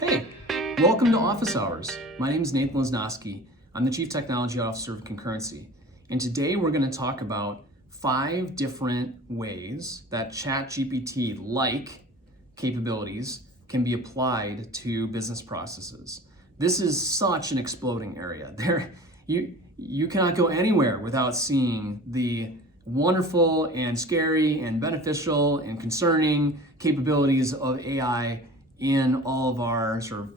Hey, welcome to Office Hours. My name is Nathan Lesnowski. I'm the Chief Technology Officer of Concurrency. And today we're going to talk about 5 different ways that ChatGPT-like capabilities can be applied to business processes. This is such an exploding area. You cannot go anywhere without seeing the wonderful and scary and beneficial and concerning capabilities of AI in all of our sort of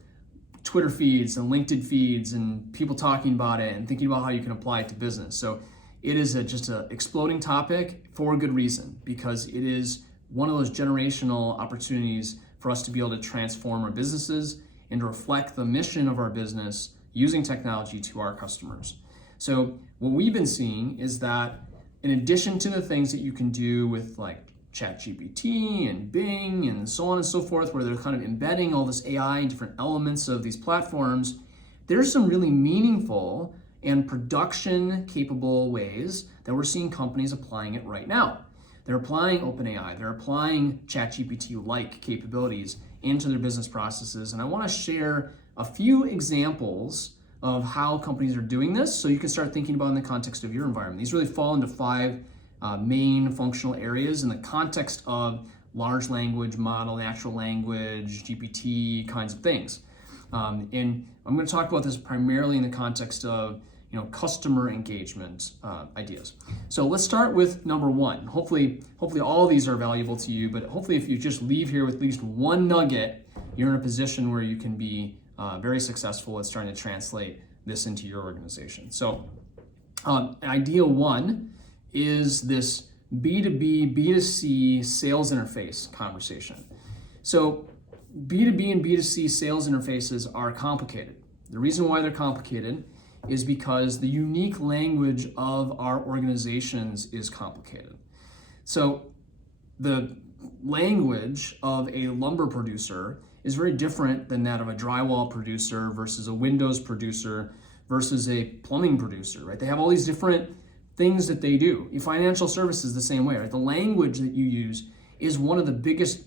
Twitter feeds and LinkedIn feeds and people talking about it and thinking about how you can apply it to business. So it is just an exploding topic for a good reason, because it is one of those generational opportunities for us to be able to transform our businesses and to reflect the mission of our business using technology to our customers. So what we've been seeing is that in addition to the things that you can do with like ChatGPT and Bing and so on and so forth, where they're kind of embedding all this AI in different elements of these platforms, there's some really meaningful and production capable ways that we're seeing companies applying it right now. They're applying OpenAI, they're applying ChatGPT-like capabilities into their business processes. And I want to share a few examples of how companies are doing this so you can start thinking about in the context of your environment. These really fall into 5 main functional areas in the context of large language model, natural language, GPT kinds of things. And I'm going to talk about this primarily in the context of customer engagement ideas. So let's start with number 1. Hopefully all of these are valuable to you, but hopefully if you just leave here with at least one nugget, you're in a position where you can be very successful at starting to translate this into your organization. So idea 1 is this B2B, B2C sales interface conversation. So B2B and B2C sales interfaces are complicated. The reason why they're complicated is because the unique language of our organizations is complicated. So the language of a lumber producer is very different than that of a drywall producer versus a windows producer versus a plumbing producer, right? They have all these different things that they do. In financial services, the same way, right? The language that you use is one of the biggest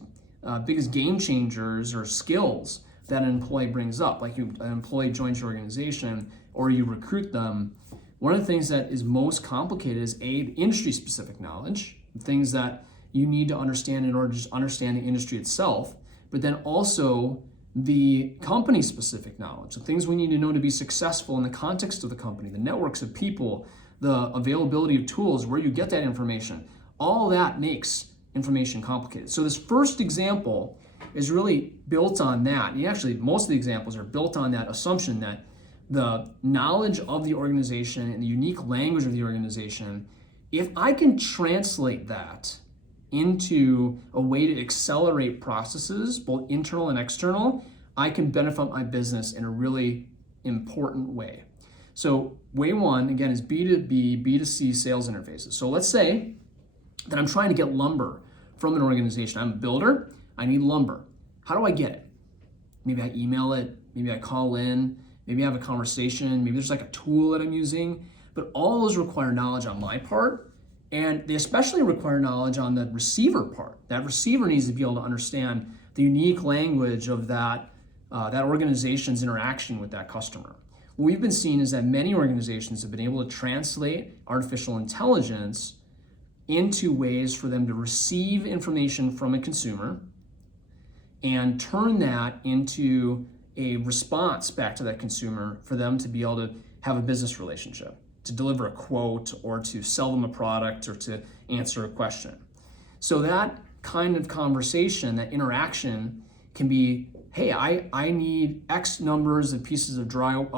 game changers or skills that an employee brings up. Like an employee joins your organization or you recruit them. One of the things that is most complicated is industry-specific knowledge, things that you need to understand in order to just understand the industry itself, but then also the company-specific knowledge, the things we need to know to be successful in the context of the company, the networks of people, the availability of tools, where you get that information. All that makes information complicated. So this first example is really built on that. And actually, most of the examples are built on that assumption that the knowledge of the organization and the unique language of the organization, if I can translate that into a way to accelerate processes, both internal and external, I can benefit my business in a really important way. So way 1, again, is B2B, B2C sales interfaces. So let's say that I'm trying to get lumber from an organization. I'm a builder, I need lumber. How do I get it? Maybe I email it, maybe I call in, maybe I have a conversation, maybe there's like a tool that I'm using, but all those require knowledge on my part, and they especially require knowledge on the receiver part. That receiver needs to be able to understand the unique language of that organization's interaction with that customer. What we've been seeing is that many organizations have been able to translate artificial intelligence into ways for them to receive information from a consumer and turn that into a response back to that consumer for them to be able to have a business relationship, to deliver a quote or to sell them a product or to answer a question. So that kind of conversation, that interaction can be, hey, I need X numbers of pieces of drywall,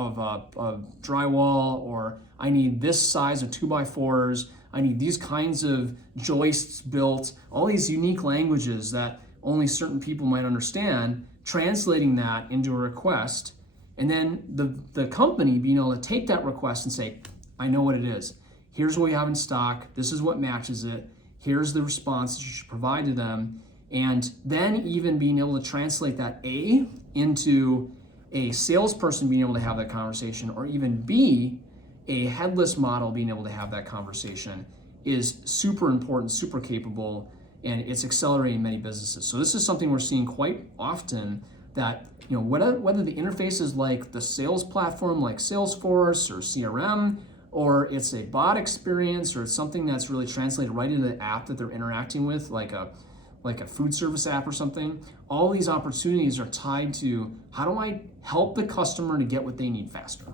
or I need this size of 2x4s, I need these kinds of joists built, all these unique languages that only certain people might understand, translating that into a request, and then the company being able to take that request and say, I know what it is. Here's what we have in stock, this is what matches it, here's the response that you should provide to them. And then even being able to translate that A into a salesperson being able to have that conversation, or even B, a headless model being able to have that conversation, is super important, super capable, and it's accelerating many businesses. So this is something we're seeing quite often, that whether the interface is like the sales platform like Salesforce or CRM, or it's a bot experience, or it's something that's really translated right into the app that they're interacting with, like a food service app or something. All these opportunities are tied to, how do I help the customer to get what they need faster?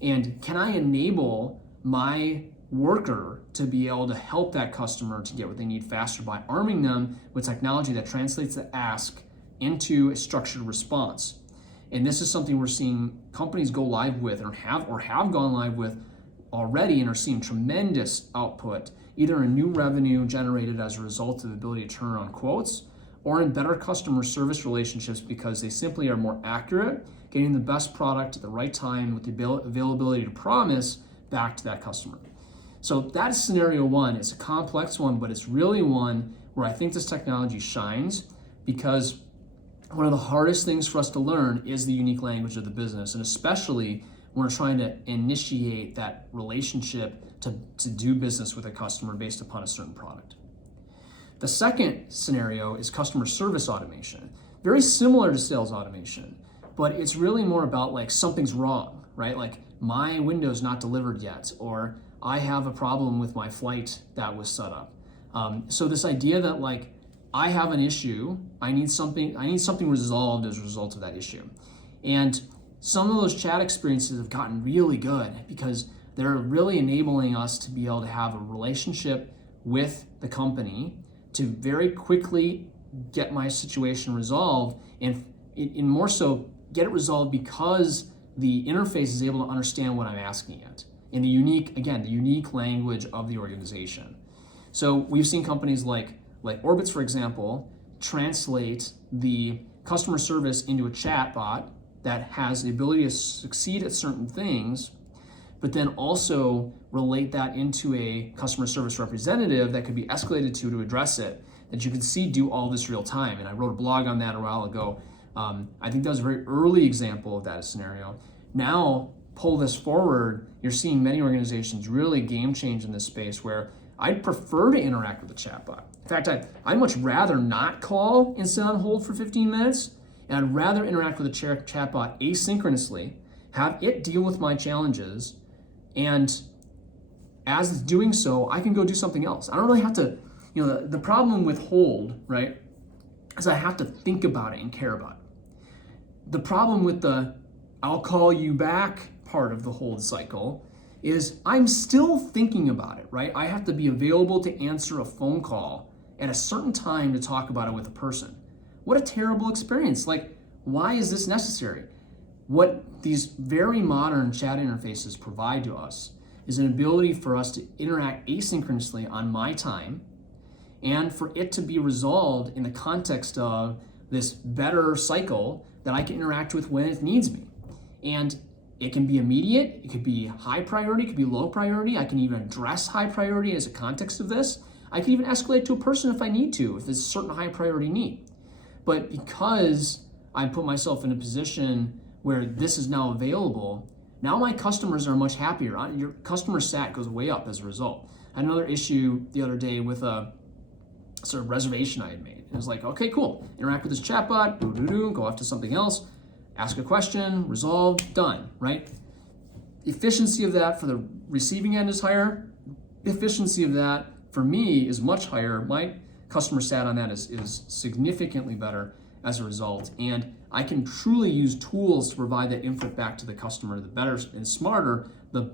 And can I enable my worker to be able to help that customer to get what they need faster by arming them with technology that translates the ask into a structured response? And this is something we're seeing companies go live with, or have gone live with already, and are seeing tremendous output, either in new revenue generated as a result of the ability to turn around quotes, or in better customer service relationships because they simply are more accurate, getting the best product at the right time with the availability to promise back to that customer. So that's scenario one. It's a complex one, but it's really one where I think this technology shines, because one of the hardest things for us to learn is the unique language of the business, and especially when we're trying to initiate that relationship to do business with a customer based upon a certain product. The second scenario is customer service automation. Very similar to sales automation, but it's really more about like something's wrong, right? Like my window's not delivered yet, or I have a problem with my flight that was set up. So this idea that like I have an issue, I need something resolved as a result of that issue. And some of those chat experiences have gotten really good because they're really enabling us to be able to have a relationship with the company to very quickly get my situation resolved, and more so get it resolved because the interface is able to understand what I'm asking it in the unique language of the organization. So we've seen companies like Orbitz, for example, translate the customer service into a chat bot that has the ability to succeed at certain things, but then also relate that into a customer service representative that could be escalated to address it, that you can see do all this real time. And I wrote a blog on that a while ago. I think that was a very early example of that scenario. Now, pull this forward, you're seeing many organizations really game change in this space where I'd prefer to interact with a chatbot. In fact, I'd much rather not call and sit on hold for 15 minutes, and I'd rather interact with a chatbot asynchronously, have it deal with my challenges, and as it's doing so, I can go do something else. I don't really have to, the problem with hold, right, is I have to think about it and care about it. The problem with the I'll call you back part of the hold cycle is I'm still thinking about it, right? I have to be available to answer a phone call at a certain time to talk about it with a person. What a terrible experience. Like, why is this necessary? What these very modern chat interfaces provide to us is an ability for us to interact asynchronously on my time, and for it to be resolved in the context of this better cycle that I can interact with when it needs me. And it can be immediate, it could be high priority, it could be low priority. I can even address high priority as a context of this. I can even escalate to a person if I need to, if there's a certain high priority need. But because I put myself in a position where this is now available, now my customers are much happier. Your customer sat goes way up as a result. I had another issue the other day with a sort of reservation I had made. It was like, okay, cool, interact with this chatbot, go off to something else, ask a question, resolve, done, right? Efficiency of that for the receiving end is higher. Efficiency of that for me is much higher. My customer sat on that is significantly better as a result. And I can truly use tools to provide that input back to the customer. The better and smarter the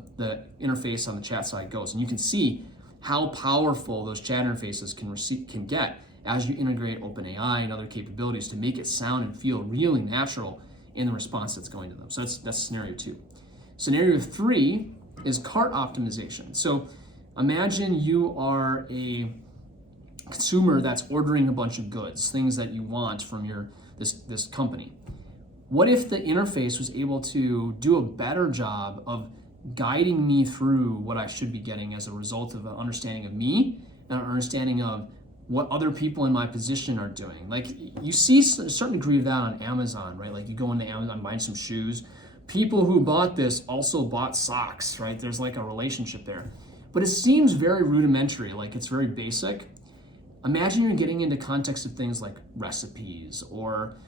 interface on the chat side goes. And you can see how powerful those chat interfaces can get as you integrate OpenAI and other capabilities to make it sound and feel really natural in the response that's going to them. So that's scenario 2. Scenario 3 is cart optimization. So imagine you are a consumer that's ordering a bunch of goods, things that you want from this company. What if the interface was able to do a better job of guiding me through what I should be getting as a result of an understanding of me and an understanding of what other people in my position are doing? Like, you see a certain degree of that on Amazon, right? Like, you go into Amazon, buying some shoes. People who bought this also bought socks, right? There's like a relationship there. But it seems very rudimentary, like it's very basic. Imagine you're getting into context of things like recipes or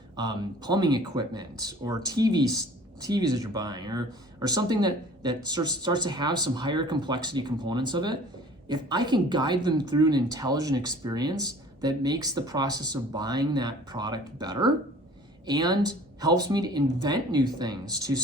plumbing equipment or TVs that you're buying or something that starts to have some higher complexity components of it. If I can guide them through an intelligent experience that makes the process of buying that product better and helps me to invent new things, to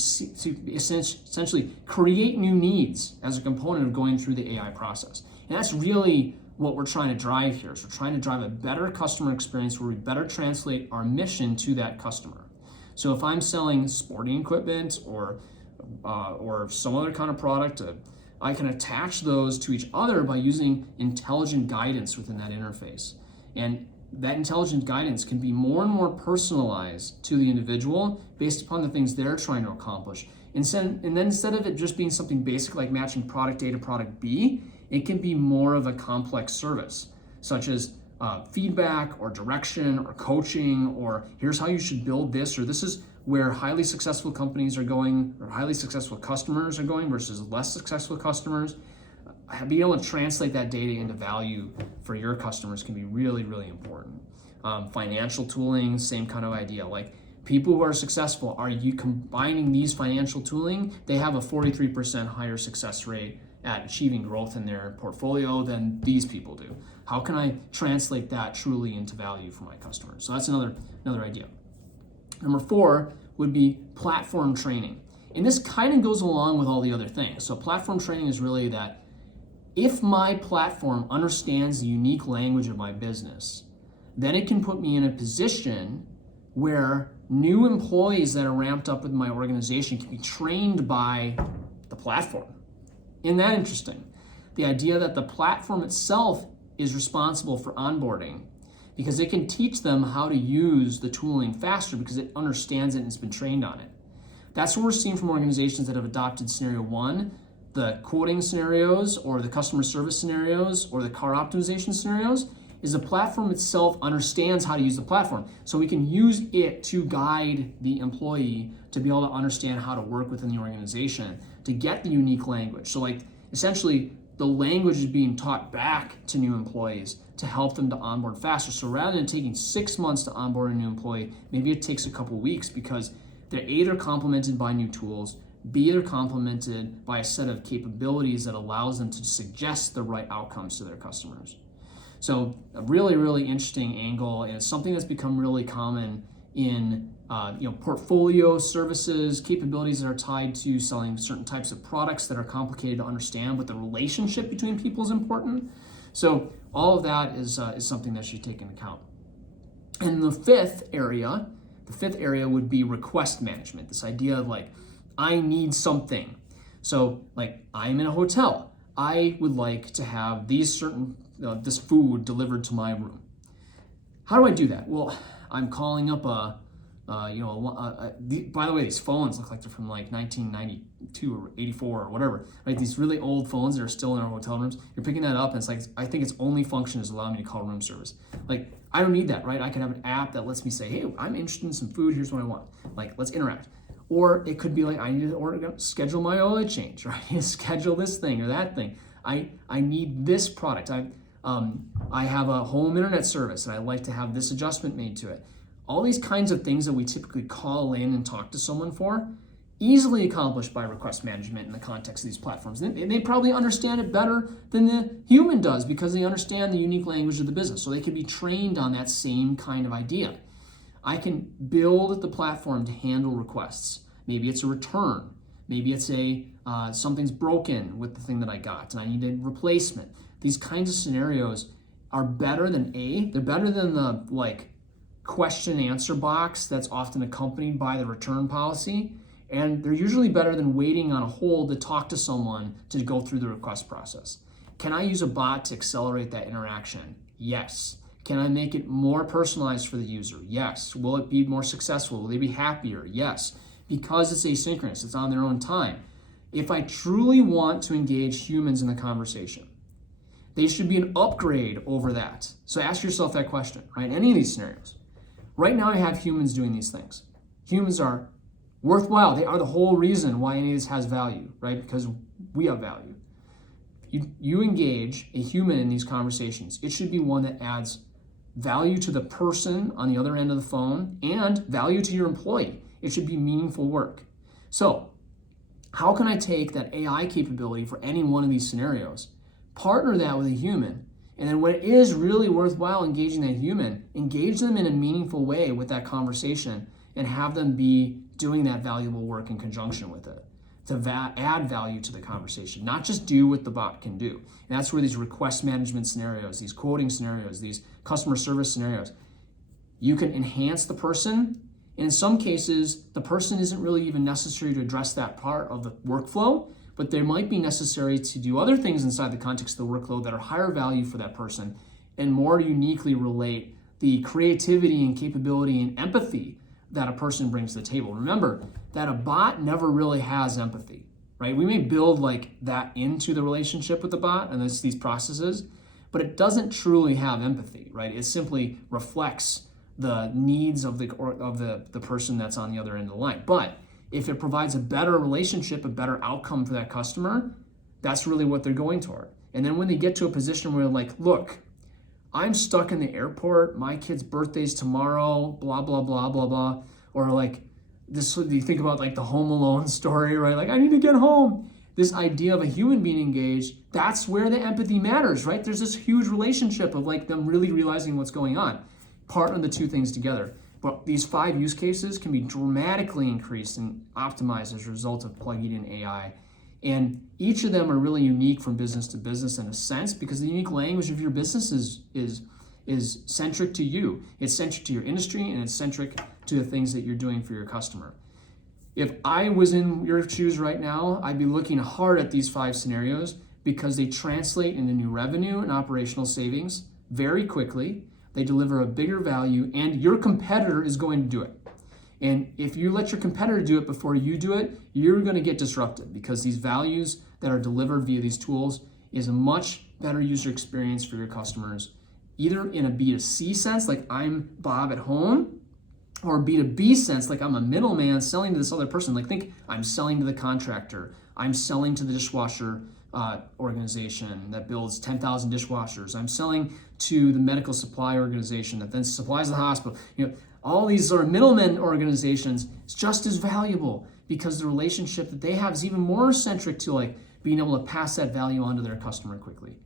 essentially create new needs as a component of going through the AI process. And that's really what we're trying to drive here. So we're trying to drive a better customer experience where we better translate our mission to that customer. So if I'm selling sporting equipment or some other kind of product, I can attach those to each other by using intelligent guidance within that interface. And that intelligent guidance can be more and more personalized to the individual based upon the things they're trying to accomplish. And then instead of it just being something basic like matching product A to product B, it can be more of a complex service, such as feedback or direction or coaching, or here's how you should build this, or this is where highly successful companies are going, or highly successful customers are going versus less successful customers. Being able to translate that data into value for your customers can be really, really important. Financial tooling, same kind of idea. Like people who are successful, are you combining these financial tooling? They have a 43% higher success rate at achieving growth in their portfolio than these people do. How can I translate that truly into value for my customers? So that's another idea. Number 4 would be platform training. And this kind of goes along with all the other things. So platform training is really that if my platform understands the unique language of my business, then it can put me in a position where new employees that are ramped up with my organization can be trained by the platform. Isn't that interesting? The idea that the platform itself is responsible for onboarding because it can teach them how to use the tooling faster because it understands it and has been trained on it. That's what we're seeing from organizations that have adopted scenario 1, the quoting scenarios or the customer service scenarios or the car optimization scenarios, is the platform itself understands how to use the platform. So we can use it to guide the employee to be able to understand how to work within the organization to get the unique language. So like essentially the language is being taught back to new employees to help them to onboard faster. So rather than taking 6 months to onboard a new employee, maybe it takes a couple weeks because they're either complemented by new tools, B, they're complemented by a set of capabilities that allows them to suggest the right outcomes to their customers. So a really, really interesting angle, and it's something that's become really common in portfolio services, capabilities that are tied to selling certain types of products that are complicated to understand, but the relationship between people is important. So all of that is something that you take into account. And the fifth area would be request management. This idea of like, I need something. So like I'm in a hotel. I would like to have these certain this food delivered to my room. How do I do that? Well, I'm calling up by the way, these phones look like they're from like 1992 or 84 or whatever, right? These really old phones that are still in our hotel rooms. You're picking that up and it's like, I think its only function is allowing me to call room service. Like, I don't need that, right? I can have an app that lets me say, hey, I'm interested in some food. Here's what I want. Like, let's interact. Or it could be like, I need to schedule my oil change, right? Schedule this thing or that thing. I need this product. I have a home internet service and I'd like to have this adjustment made to it. All these kinds of things that we typically call in and talk to someone for, easily accomplished by request management in the context of these platforms. They probably understand it better than the human does because they understand the unique language of the business. So they can be trained on that same kind of idea. I can build the platform to handle requests. Maybe it's a return. Maybe it's something's broken with the thing that I got and I need a replacement. These kinds of scenarios are better than they're better than the question and answer box that's often accompanied by the return policy. And they're usually better than waiting on a hold to talk to someone to go through the request process. Can I use a bot to accelerate that interaction? Yes. Can I make it more personalized for the user? Yes. Will it be more successful? Will they be happier? Yes. Because it's asynchronous, it's on their own time. If I truly want to engage humans in the conversation, they should be an upgrade over that. So ask yourself that question, right? Any of these scenarios. Right now I have humans doing these things. Humans are worthwhile. They are the whole reason why any of this has value, right? Because we have value. You engage a human in these conversations, it should be one that adds value to the person on the other end of the phone and value to your employee. It should be meaningful work. So how can I take that AI capability for any one of these scenarios, partner that with a human, and then when it is really worthwhile engaging that human, engage them in a meaningful way with that conversation and have them be doing that valuable work in conjunction with it to add value to the conversation, not just do what the bot can do. And that's where these request management scenarios, these quoting scenarios, these customer service scenarios, you can enhance the person. And in some cases, the person isn't really even necessary to address that part of the workflow, but they might be necessary to do other things inside the context of the workflow that are higher value for that person and more uniquely relate the creativity and capability and empathy that a person brings to the table. Remember that a bot never really has empathy, right? We may build like that into the relationship with the bot and these processes, but it doesn't truly have empathy, right? It simply reflects the needs of the person that's on the other end of the line. But if it provides a better relationship, a better outcome for that customer, that's really what they're going toward. And then when they get to a position where like, look, I'm stuck in the airport, my kid's birthday's tomorrow, blah, blah, blah, blah, blah. Or like this, you think about like the Home Alone story, right? Like I need to get home. This idea of a human being engaged, that's where the empathy matters, right? There's this huge relationship of like them really realizing what's going on. Partner the two things together. But these 5 use cases can be dramatically increased and optimized as a result of plugging in AI. And each of them are really unique from business to business in a sense because the unique language of your business is centric to you. It's centric to your industry and it's centric to the things that you're doing for your customer. If I was in your shoes right now, I'd be looking hard at these 5 scenarios because they translate into new revenue and operational savings very quickly. They deliver a bigger value and your competitor is going to do it. And if you let your competitor do it before you do it, you're going to get disrupted because these values that are delivered via these tools is a much better user experience for your customers, either in a B2C sense, like I'm Bob at home, or B2B sense, like I'm a middleman selling to this other person. Like think I'm selling to the contractor, I'm selling to the dishwasher organization that builds 10,000 dishwashers. I'm selling to the medical supply organization that then supplies the hospital. All these sort of middlemen organizations is just as valuable because the relationship that they have is even more centric to like being able to pass that value on to their customer quickly.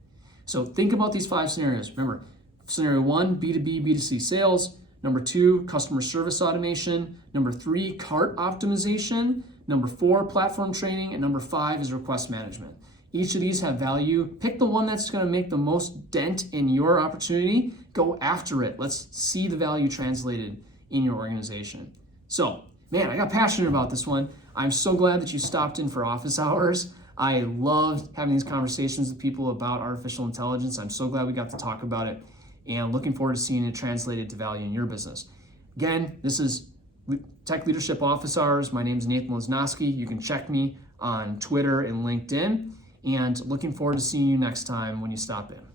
So think about these 5 scenarios. Remember, scenario 1, B2B, B2C sales. Number 2, customer service automation. Number 3, cart optimization. Number 4, platform training. And number 5 is request management. Each of these have value. Pick the one that's going to make the most dent in your opportunity. Go after it. Let's see the value translated in your organization. So, man, I got passionate about this one. I'm so glad that you stopped in for office hours. I loved having these conversations with people about artificial intelligence. I'm so glad we got to talk about it and looking forward to seeing it translated to value in your business. Again, this is Tech Leadership Office Hours. My name is Nathan Lesnosky. You can check me on Twitter and LinkedIn. And looking forward to seeing you next time when you stop in.